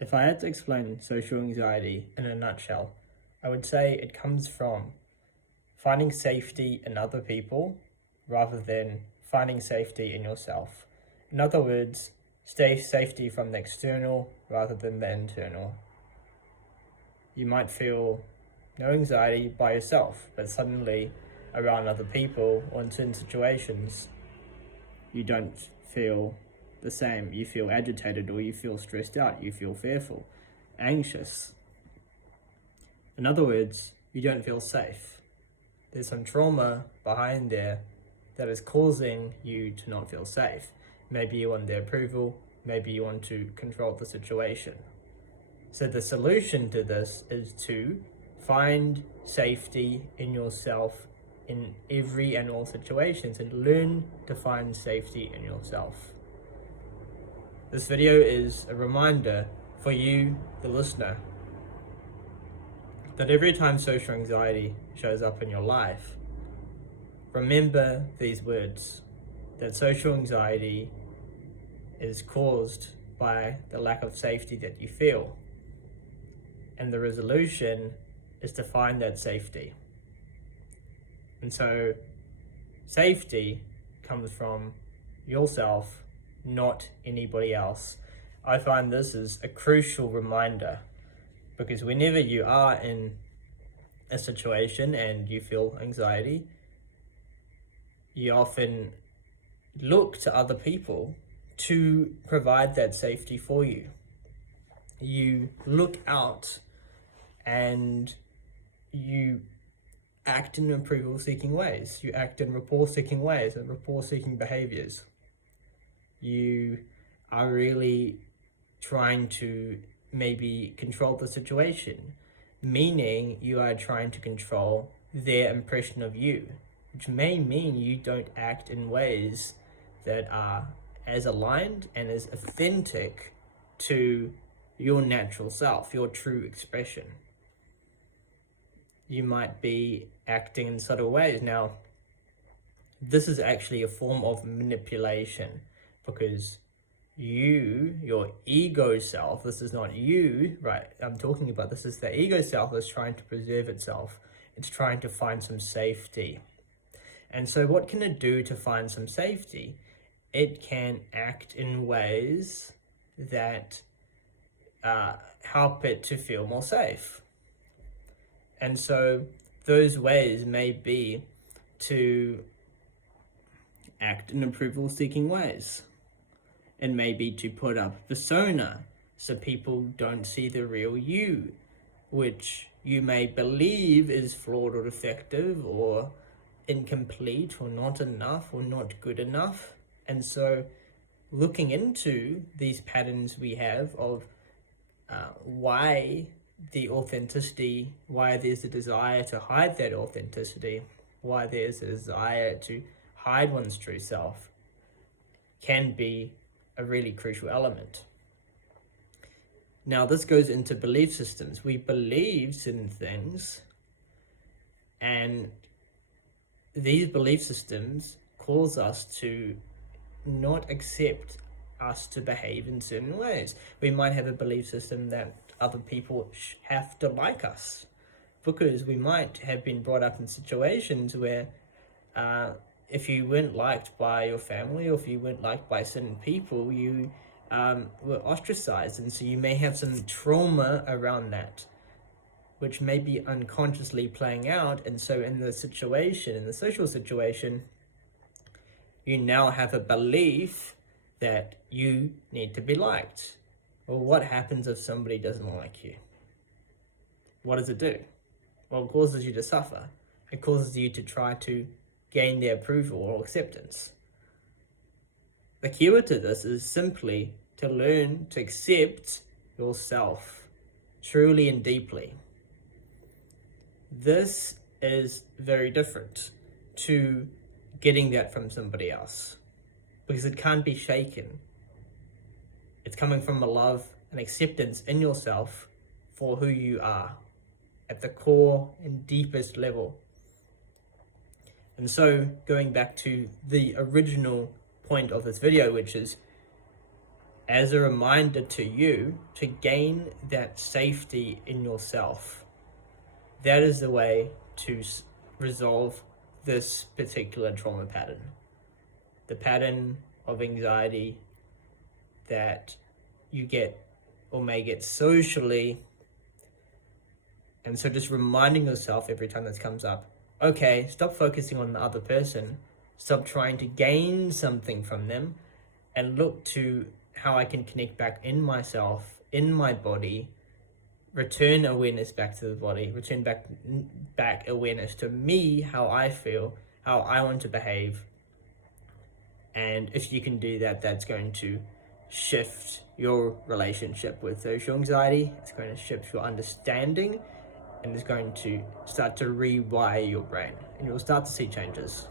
If I had to explain social anxiety in a nutshell, I would say it comes from finding safety in other people rather than finding safety in yourself. In other words, safety from the external rather than the internal. You might feel no anxiety by yourself, but suddenly around other people or in certain situations, you don't feel the same. You feel agitated, or you feel stressed out, you feel fearful, anxious. In other words, you don't feel safe. There's some trauma behind there that is causing you to not feel safe. Maybe you want their approval, maybe you want to control the situation. So the solution to this is to find safety in yourself in every and all situations, and learn to find safety in yourself. This video is a reminder for you, the listener, that every time social anxiety shows up in your life, remember these words, that social anxiety is caused by the lack of safety that you feel. And the resolution is to find that safety. And so safety comes from yourself, not anybody else. I find this is a crucial reminder, because whenever you are in a situation and you feel anxiety, you often look to other people to provide that safety for you. You look out and you act in approval-seeking ways. You act in rapport-seeking ways and rapport-seeking behaviors. You are really trying to maybe control the situation, meaning you are trying to control their impression of you, which may mean you don't act in ways that are as aligned and as authentic to your natural self, your true expression. You might be acting in subtle ways. Now, this is actually a form of manipulation, because your ego self, this is not you, right? I'm talking about this is the ego self that's trying to preserve itself. It's trying to find some safety. And so what can it do to find some safety? It can act in ways that help it to feel more safe. And so those ways may be to act in approval-seeking ways. And maybe to put up persona so people don't see the real you, which you may believe is flawed or defective or incomplete or not enough or not good enough. And so looking into these patterns we have of why the authenticity, why there's a desire to hide that authenticity, why there's a desire to hide one's true self, can be a really crucial element. Now, this goes into belief systems. We believe certain things, and these belief systems cause us to not accept us to behave in certain ways. We might have a belief system that other people have to like us, because we might have been brought up in situations where if you weren't liked by your family, or if you weren't liked by certain people, you were ostracized. And so you may have some trauma around that, which may be unconsciously playing out. And so in the situation, in the social situation, you now have a belief that you need to be liked. Well, what happens if somebody doesn't like you? What does it do? Well, it causes you to suffer. It causes you to try to gain their approval or acceptance. The cure to this is simply to learn to accept yourself truly and deeply. This is very different to getting that from somebody else, because it can't be shaken. It's coming from a love and acceptance in yourself for who you are at the core and deepest level. And so, going back to the original point of this video, which is as a reminder to you to gain that safety in yourself. That is the way to resolve this particular trauma pattern. The pattern of anxiety that you get or may get socially. And so just reminding yourself every time this comes up, okay, stop focusing on the other person, stop trying to gain something from them, and look to how I can connect back in myself, in my body, return awareness back to the body, return back awareness to me, how I feel, how I want to behave. And if you can do that, that's going to shift your relationship with social anxiety. It's going to shift your understanding, and it's going to start to rewire your brain, and you'll start to see changes.